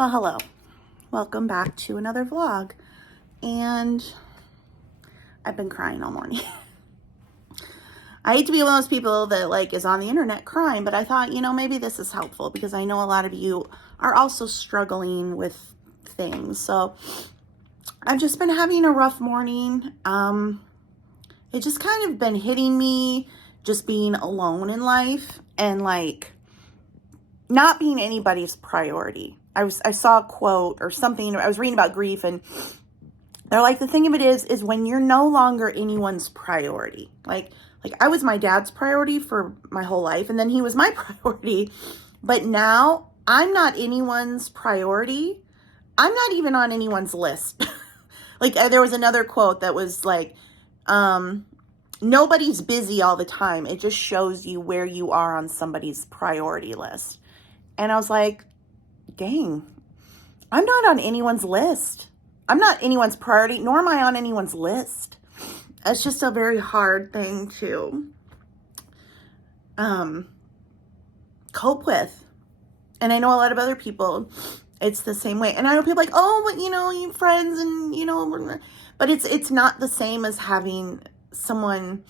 Well, hello. Welcome back to another vlog. And I've been crying all morning. I hate to be one of those people that is on the internet crying, but I thought, maybe this is helpful because I know a lot of you are also struggling with things. So I've just been having a rough morning. It just kind of been hitting me just being alone in life and not being anybody's priority. I saw a quote or something. I was reading about grief, and they're like, the thing of it is when you're no longer anyone's priority. Like I was my dad's priority for my whole life, and then he was my priority. But now I'm not anyone's priority. I'm not even on anyone's list. There was another quote that was like, nobody's busy all the time. It just shows you where you are on somebody's priority list. And I was like, dang, I'm not on anyone's list. I'm not anyone's priority, nor am I on anyone's list. It's just a very hard thing to cope with. And I know a lot of other people, it's the same way. And I know people like, oh, but you friends and, but it's not the same as having someone,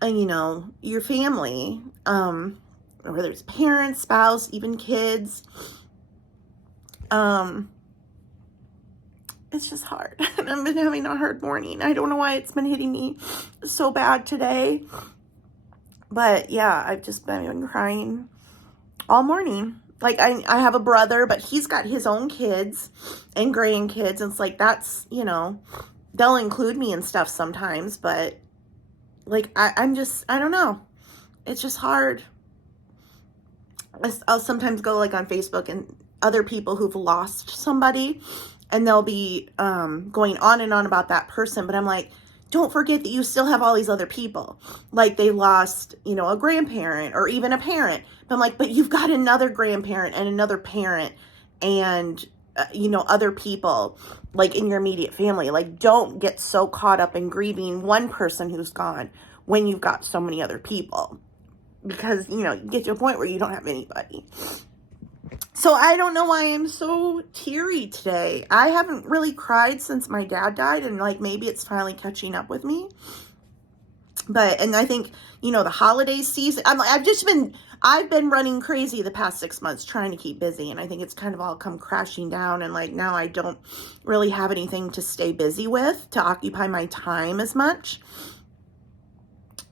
your family, whether it's parents, spouse, even kids. It's just hard. And I've been having a hard morning. I don't know why it's been hitting me so bad today. But yeah, I've just been crying all morning. I have a brother, but he's got his own kids and grandkids. And it's that's, they'll include me and stuff sometimes. But I don't know. It's just hard. I'll sometimes go on Facebook and other people who've lost somebody, and they'll be going on and on about that person. But I'm like, don't forget that you still have all these other people. They lost, a grandparent or even a parent. But I'm like, but you've got another grandparent and another parent and, other people in your immediate family. Don't get so caught up in grieving one person who's gone when you've got so many other people. Because, you get to a point where you don't have anybody. So I don't know why I'm so teary today. I haven't really cried since my dad died, and maybe it's finally catching up with me. And I think, the holiday season, I've been running crazy the past 6 months trying to keep busy, and I think it's kind of all come crashing down, and now I don't really have anything to stay busy with to occupy my time as much.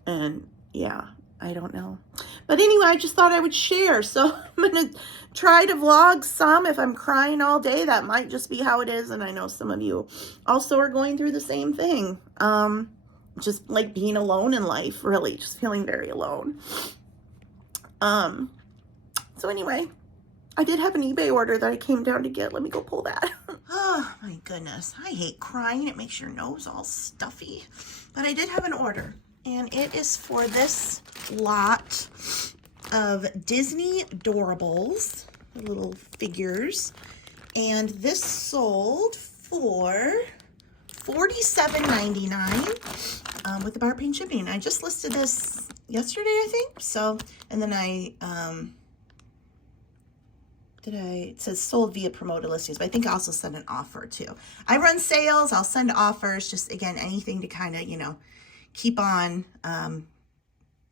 And yeah, I don't know. But anyway, I just thought I would share. So I'm going to try to vlog some. If I'm crying all day, that might just be how it is. And I know some of you also are going through the same thing. Just being alone in life, really. Just feeling very alone. So anyway, I did have an eBay order that I came down to get. Let me go pull that. Oh, my goodness. I hate crying. It makes your nose all stuffy. But I did have an order. And it is for this lot of Disney Doorables, little figures. And this sold for $47.99 with the bar paying shipping. I just listed this yesterday, I think. So, and then it says sold via promoted listings, but I think I also sent an offer too. I run sales. I'll send offers. Just, again, anything to kind of,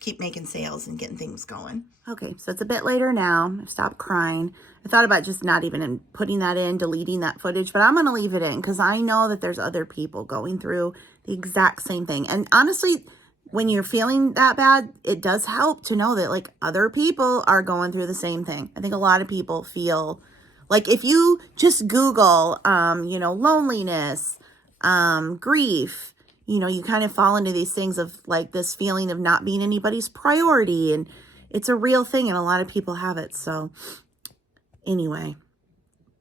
keep making sales and getting things going. Okay, so it's a bit later now. I've stopped crying. I thought about just not even putting that in, deleting that footage, but I'm going to leave it in because I know that there's other people going through the exact same thing. And honestly, when you're feeling that bad, it does help to know that other people are going through the same thing. I think a lot of people feel if you just Google, loneliness, grief, you kind of fall into these things of this feeling of not being anybody's priority. And it's a real thing. And a lot of people have it. So anyway,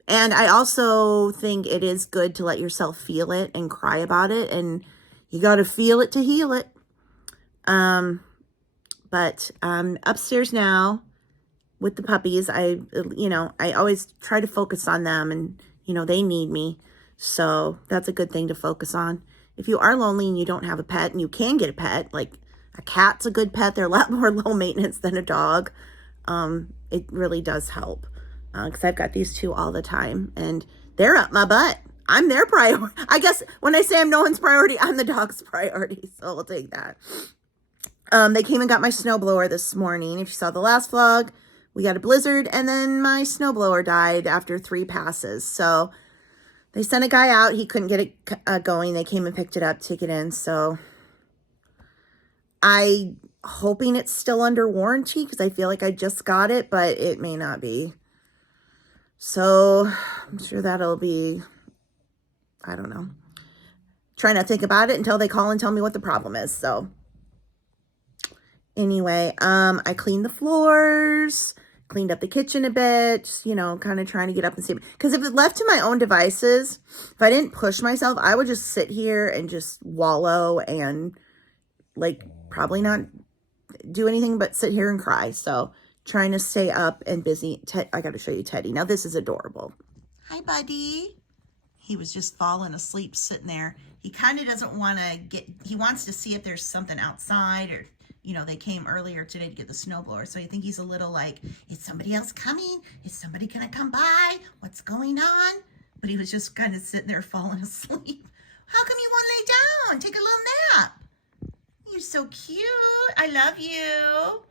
and I also think it is good to let yourself feel it and cry about it. And you got to feel it to heal it. But upstairs now with the puppies. I always try to focus on them and, they need me. So that's a good thing to focus on. If you are lonely and you don't have a pet and you can get a pet, a cat's a good pet. They're a lot more low maintenance than a dog. It really does help. because I've got these two all the time, and they're up my butt. I'm their priority. I guess when I say I'm no one's priority, I'm the dog's priority, so we'll take that. They came and got my snowblower this morning. If you saw the last vlog, we got a blizzard, and then my snowblower died after 3 passes. So they sent a guy out. He couldn't get it going. They came and picked it up, took it in. So I hoping it's still under warranty because I feel like I just got it, but it may not be. So I'm sure that'll be, I don't know. Try not to think about it until they call and tell me what the problem is. So anyway, I cleaned the floors, cleaned up the kitchen a bit, you know, kind of trying to get up and see. Because if it left to my own devices, if I didn't push myself, I would just sit here and just wallow and, like, probably not do anything but sit here and cry. So trying to stay up and busy. I got to show you Teddy. Now, this is adorable. Hi, buddy. He was just falling asleep sitting there. He kind of doesn't want to get, he wants to see if there's something outside, or, you know, they came earlier today to get the snowblower. So I think he's a little like, is somebody else coming? Is somebody going to come by? What's going on? But he was just kind of sitting there falling asleep. How come you won't lay down? Take a little nap. You're so cute. I love you.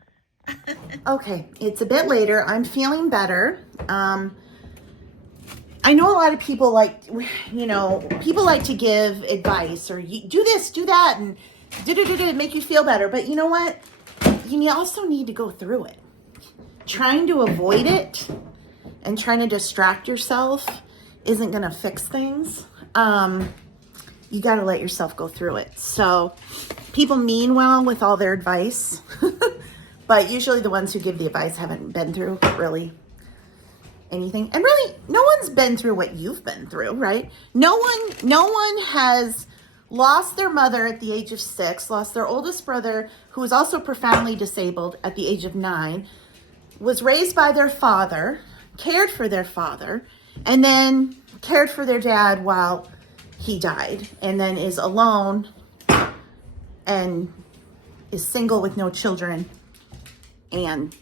Okay, it's a bit later. I'm feeling better. I know a lot of people like, you know, people like to give advice, or you do this, do that, and make you feel better. But you know what? You also need to go through it. Trying to avoid it and trying to distract yourself isn't going to fix things. You got to let yourself go through it. So people mean well with all their advice, but usually the ones who give the advice haven't been through really anything. And really, no one's been through what you've been through, right? No one has lost their mother at the age of 6, lost their oldest brother, who was also profoundly disabled at the age of 9, was raised by their father, cared for their father, and then cared for their dad while he died, and then is alone and is single with no children and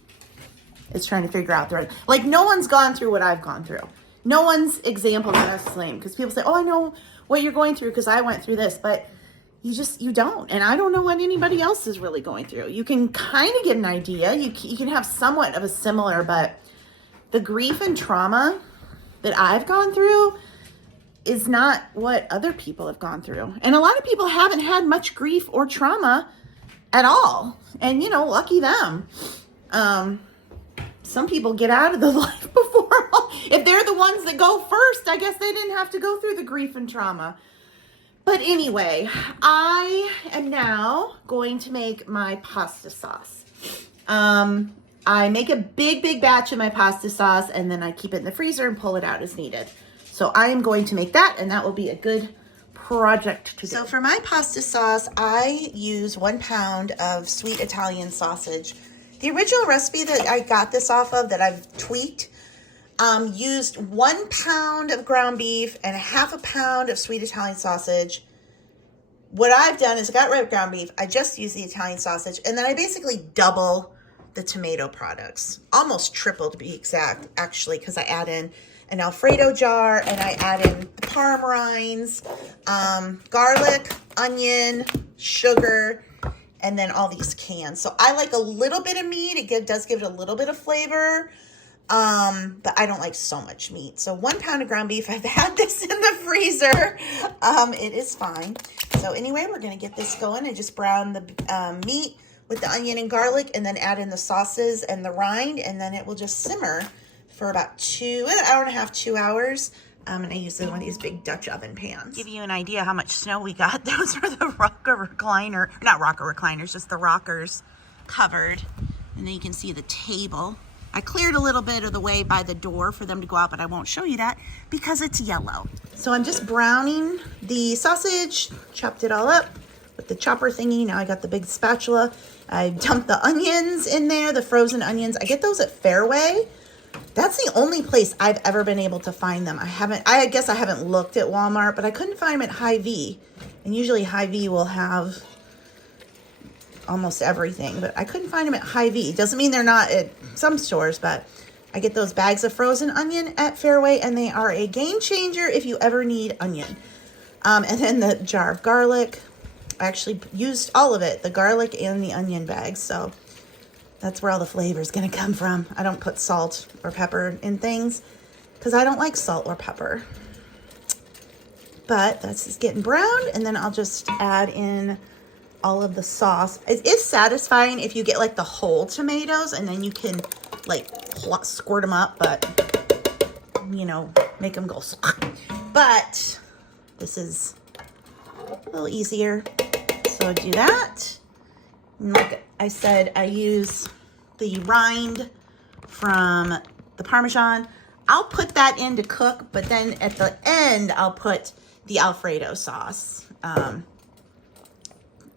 is trying to figure out their, like, no one's gone through what I've gone through. No one's example is the same, because people say, oh, I know what you're going through because I went through this, but you don't. And I don't know what anybody else is really going through. You can kind of get an idea. You can have somewhat of a similar, but the grief and trauma that I've gone through is not what other people have gone through. And a lot of people haven't had much grief or trauma at all. And, you know, lucky them. Some people get out of the life before. If they're the ones that go first, I guess they didn't have to go through the grief and trauma. But anyway, I am now going to make my pasta sauce. I make a big batch of my pasta sauce, and then I keep it in the freezer and pull it out as needed. So I am going to make that, and that will be a good project to do. So for my pasta sauce, I use 1 pound of sweet Italian sausage. The original recipe that I got this off of, that I've tweaked, used 1 pound of ground beef and 1/2 pound of sweet Italian sausage. What I've done is I got red ground beef. I just use the Italian sausage, and then I basically double the tomato products, almost triple to be exact, actually, because I add in an Alfredo jar, and I add in the parm rinds, garlic, onion, sugar, and then all these cans. So I like a little bit of meat. It does give it a little bit of flavor, but I don't like so much meat. So 1 pound of ground beef. I've had this in the freezer. It is fine. So anyway, we're going to get this going and just brown the meat with the onion and garlic, and then add in the sauces and the rind, and then it will just simmer for about 1.5 hours, 2 hours. And I use one of these big Dutch oven pans. Give you an idea how much snow we got. Those are the rocker recliner, not rocker recliners, just the rockers covered. And then you can see the table. I cleared a little bit of the way by the door for them to go out, but I won't show you that because it's yellow. So I'm just browning the sausage, chopped it all up with the chopper thingy. Now I got the big spatula. I dumped the onions in there, the frozen onions. I get those at Fairway. That's the only place I've ever been able to find them. I guess I haven't looked at Walmart, but I couldn't find them at Hy-Vee. And usually Hy-Vee will have almost everything, but I couldn't find them at Hy-Vee. Doesn't mean they're not at some stores, but I get those bags of frozen onion at Fairway, and they are a game changer if you ever need onion. And then the jar of garlic. I actually used all of it, the garlic and the onion bags. So that's where all the flavor is going to come from. I don't put salt or pepper in things because I don't like salt or pepper. But that's just getting browned, and then I'll just add in all of the sauce. It is satisfying if you get like the whole tomatoes, and then you can like squirt them up, but you know, make them go. But this is a little easier. So do that. And like I said, I use the rind from the Parmesan. I'll put that in to cook, but then at the end, I'll put the Alfredo sauce.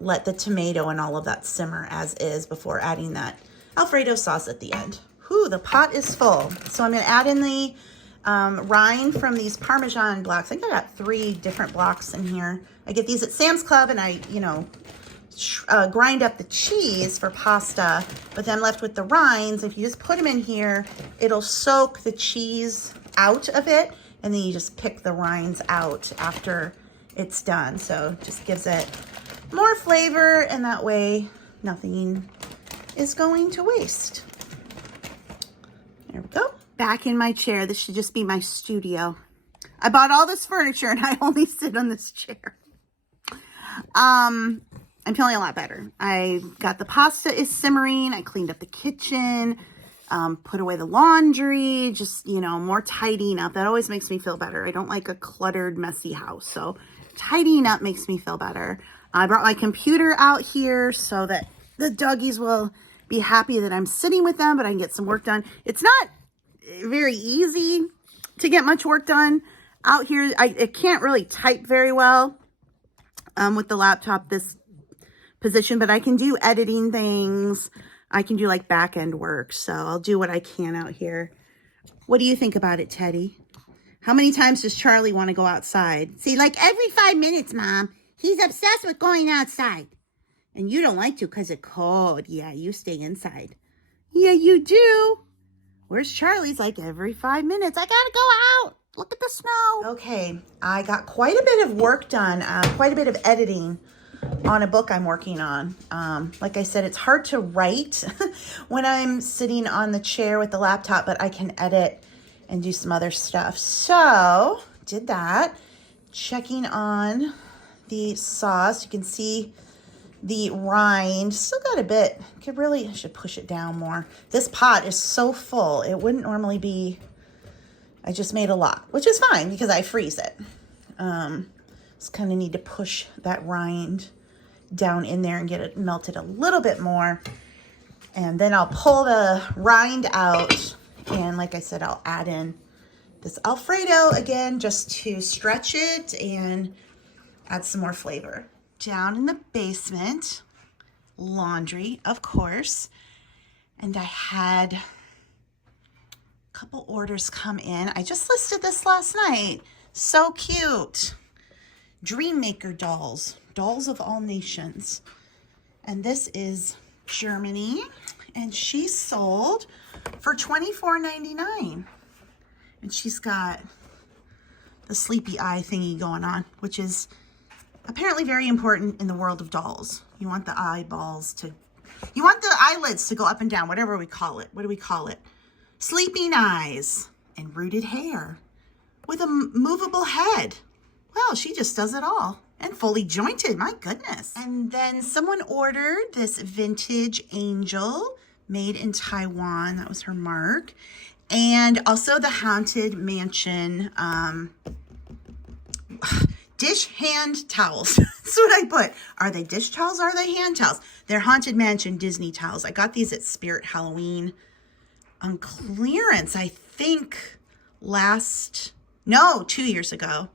Let the tomato and all of that simmer as is before adding that Alfredo sauce at the end. Whew, the pot is full. So I'm going to add in the rind from these Parmesan blocks. I think I got 3 different blocks in here. I get these at Sam's Club, and I, you know, grind up the cheese for pasta, but then left with the rinds. If you just put them in here, it'll soak the cheese out of it, and then you just pick the rinds out after it's done. So it just gives it more flavor, and that way nothing is going to waste. There we go. Back in my chair. This should just be my studio. I bought all this furniture and I only sit on this chair. I'm feeling a lot better. I got the pasta is simmering. I cleaned up the kitchen, put away the laundry, just, you know, more tidying up. That always makes me feel better. I don't like a cluttered, messy house. So tidying up makes me feel better. I brought my computer out here so that the doggies will be happy that I'm sitting with them, but I can get some work done. It's not very easy to get much work done out here. I can't really type very well with the laptop this position, but I can do editing things. I can do like back end work. So I'll do what I can out here. What do you think about it, Teddy? How many times does Charlie want to go outside? See, like every 5 minutes, Mom. He's obsessed with going outside. And you don't like to because it's cold. Yeah, you stay inside. Yeah, you do. Where's Charlie's like every 5 minutes? I gotta go out. Look at the snow. Okay, I got quite a bit of work done, quite a bit of editing on a book I'm working on. Like I said, it's hard to write when I'm sitting on the chair with the laptop, but I can edit and do some other stuff. So, did that. Checking on the sauce. You can see the rind. Still got a bit. I should push it down more. This pot is so full. It wouldn't normally be. I just made a lot, which is fine because I freeze it. Just kind of need to push that rind down in there and get it melted a little bit more. And then I'll pull the rind out. And like I said, I'll add in this Alfredo again, just to stretch it and add some more flavor. Down in the basement, laundry, of course. And I had a couple orders come in. I just listed this last night. So cute. Dreammaker dolls. Dolls of all nations. And this is Germany. And she sold for $24.99. And she's got the sleepy eye thingy going on, which is apparently very important in the world of dolls. You want the you want the eyelids to go up and down, whatever we call it. What do we call it? Sleeping eyes and rooted hair with a movable head. Well, she just does it all. And fully jointed, my goodness. And then someone ordered this vintage angel made in Taiwan. That was her mark. And also the Haunted Mansion dish hand towels. That's what I put. Are they dish towels or are they hand towels? They're Haunted Mansion Disney towels. I got these at Spirit Halloween on clearance, I think 2 years ago.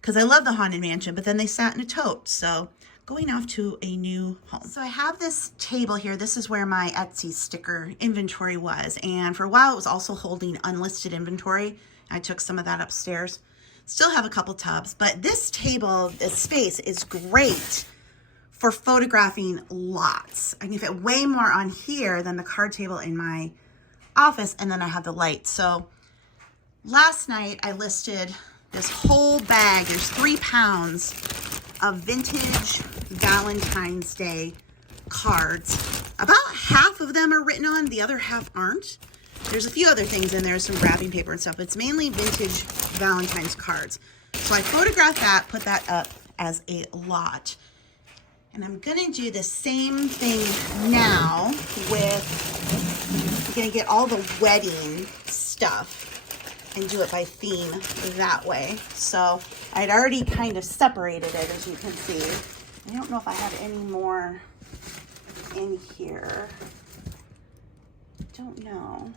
Because I love the Haunted Mansion, but then they sat in a tote. So going off to a new home. So I have this table here. This is where my Etsy sticker inventory was. And for a while, it was also holding unlisted inventory. I took some of that upstairs. Still have a couple tubs, but this table, this space is great for photographing lots. I can fit way more on here than the card table in my office, and then I have the light. So last night I listed this whole bag. There's 3 pounds of vintage Valentine's Day cards. About half of them are written on, the other half aren't. There's a few other things in there, some wrapping paper and stuff. It's mainly vintage Valentine's cards. So I photographed that, put that up as a lot. And I'm gonna do the same thing now with, I'm gonna get all the wedding stuff and do it by theme that way. So I'd already kind of separated it, as you can see. I don't know if I have any more in here. Don't know.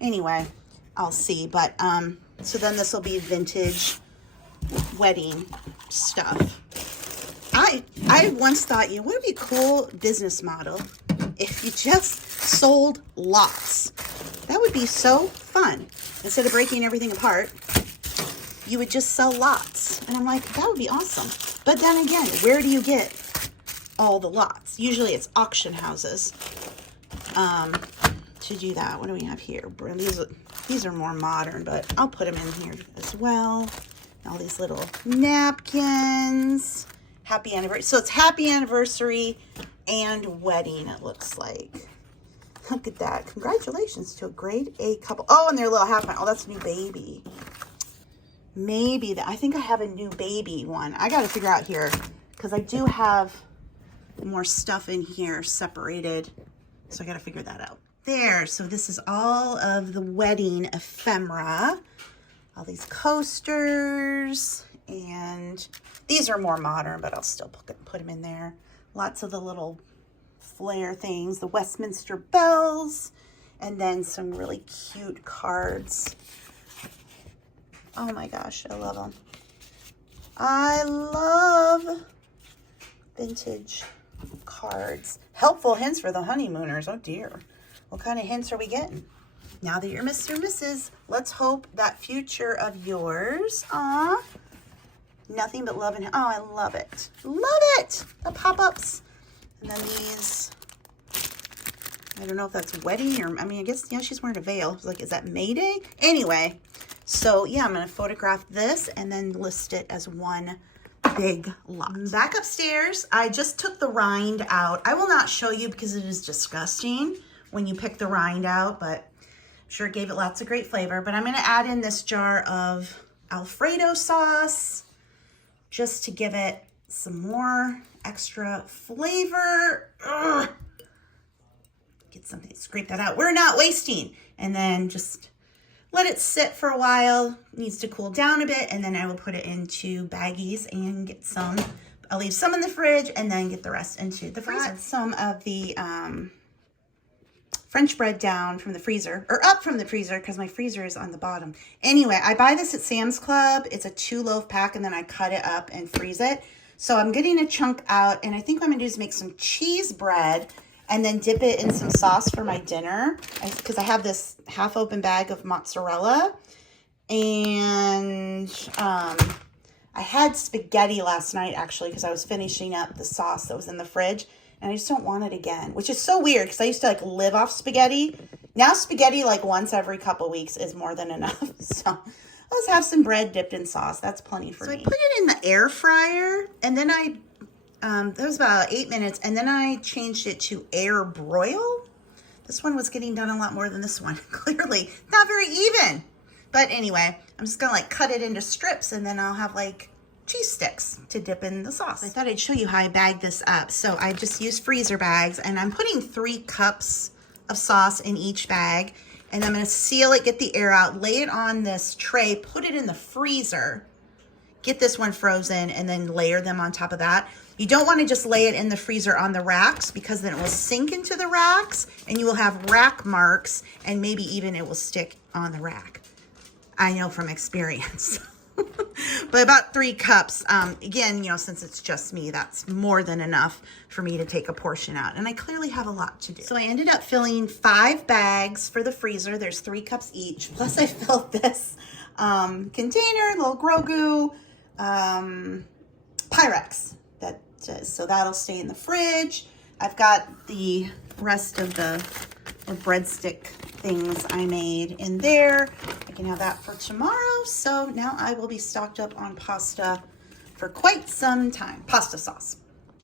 Anyway, I'll see. But so then this will be vintage wedding stuff. I once thought, you know, what would be a cool business model if you just sold lots? That would be so fun. Instead of breaking everything apart, you would just sell lots. And I'm like, that would be awesome. But then again, where do you get all the lots? Usually it's auction houses to do that. What do we have here? These are more modern, but I'll put them in here as well. All these little napkins. Happy anniversary. So it's happy anniversary and wedding, it looks like. Look at that. Congratulations to a grade A couple. Oh, and their little half pint. Oh, that's a new baby. Maybe I think I have a new baby one. I got to figure out here because I do have more stuff in here separated. So I got to figure that out. There. So this is all of the wedding ephemera. All these coasters, and these are more modern, but I'll still put them in there. Lots of the little flare things, the Westminster bells, and then some really cute cards. Oh my gosh, I love them. I love vintage cards. Helpful hints for the honeymooners. Oh dear. What kind of hints are we getting? Now that you're Mr. or Mrs., let's hope that future of yours, nothing but love and, oh, I love it. Love it! The pop-ups. And then these, I don't know if that's wedding or, I mean, I guess, yeah, she's wearing a veil. Like, is that May Day? Anyway, so yeah, I'm going to photograph this and then list it as one big lot. Back upstairs, I just took the rind out. I will not show you because it is disgusting when you pick the rind out, but I'm sure it gave it lots of great flavor. But I'm going to add in this jar of Alfredo sauce just to give it some more extra flavor. Ugh. Get something, scrape that out. We're not wasting. And then just let it sit for a while. It needs to cool down a bit, and then I will put it into baggies and get some. I'll leave some in the fridge and then get the rest into the freezer. Got some of the French bread down from the freezer, or up from the freezer, because my freezer is on the bottom. Anyway, I buy this at Sam's Club. It's a 2-loaf pack, and then I cut it up and freeze it. So I'm getting a chunk out, and I think what I'm gonna do is make some cheese bread and then dip it in some sauce for my dinner, because I have this half-open bag of mozzarella. And I had spaghetti last night, actually, because I was finishing up the sauce that was in the fridge. And I just don't want it again, which is so weird because I used to like live off spaghetti. Now spaghetti like once every couple weeks is more than enough. So let's have some bread dipped in sauce. That's plenty for me. So I put it in the air fryer, and then that was about 8 minutes, and then I changed it to air broil. This one was getting done a lot more than this one. Clearly not very even. But anyway, I'm just gonna like cut it into strips, and then I'll have like cheese sticks to dip in the sauce. I thought I'd show you how I bag this up. So I just use freezer bags, and I'm putting 3 cups of sauce in each bag, and I'm gonna seal it, get the air out, lay it on this tray, put it in the freezer, get this one frozen, and then layer them on top of that. You don't want to just lay it in the freezer on the racks, because then it will sink into the racks and you will have rack marks, and maybe even it will stick on the rack. I know from experience. But about 3 cups, again, you know, since it's just me, that's more than enough for me to take a portion out. And I clearly have a lot to do. So I ended up filling 5 bags for the freezer. There's 3 cups each. Plus I filled this container, little Grogu Pyrex. So that'll stay in the fridge. I've got the rest of the breadstick things I made in there. I can have that for tomorrow. So now I will be stocked up on pasta for quite some time. Pasta sauce.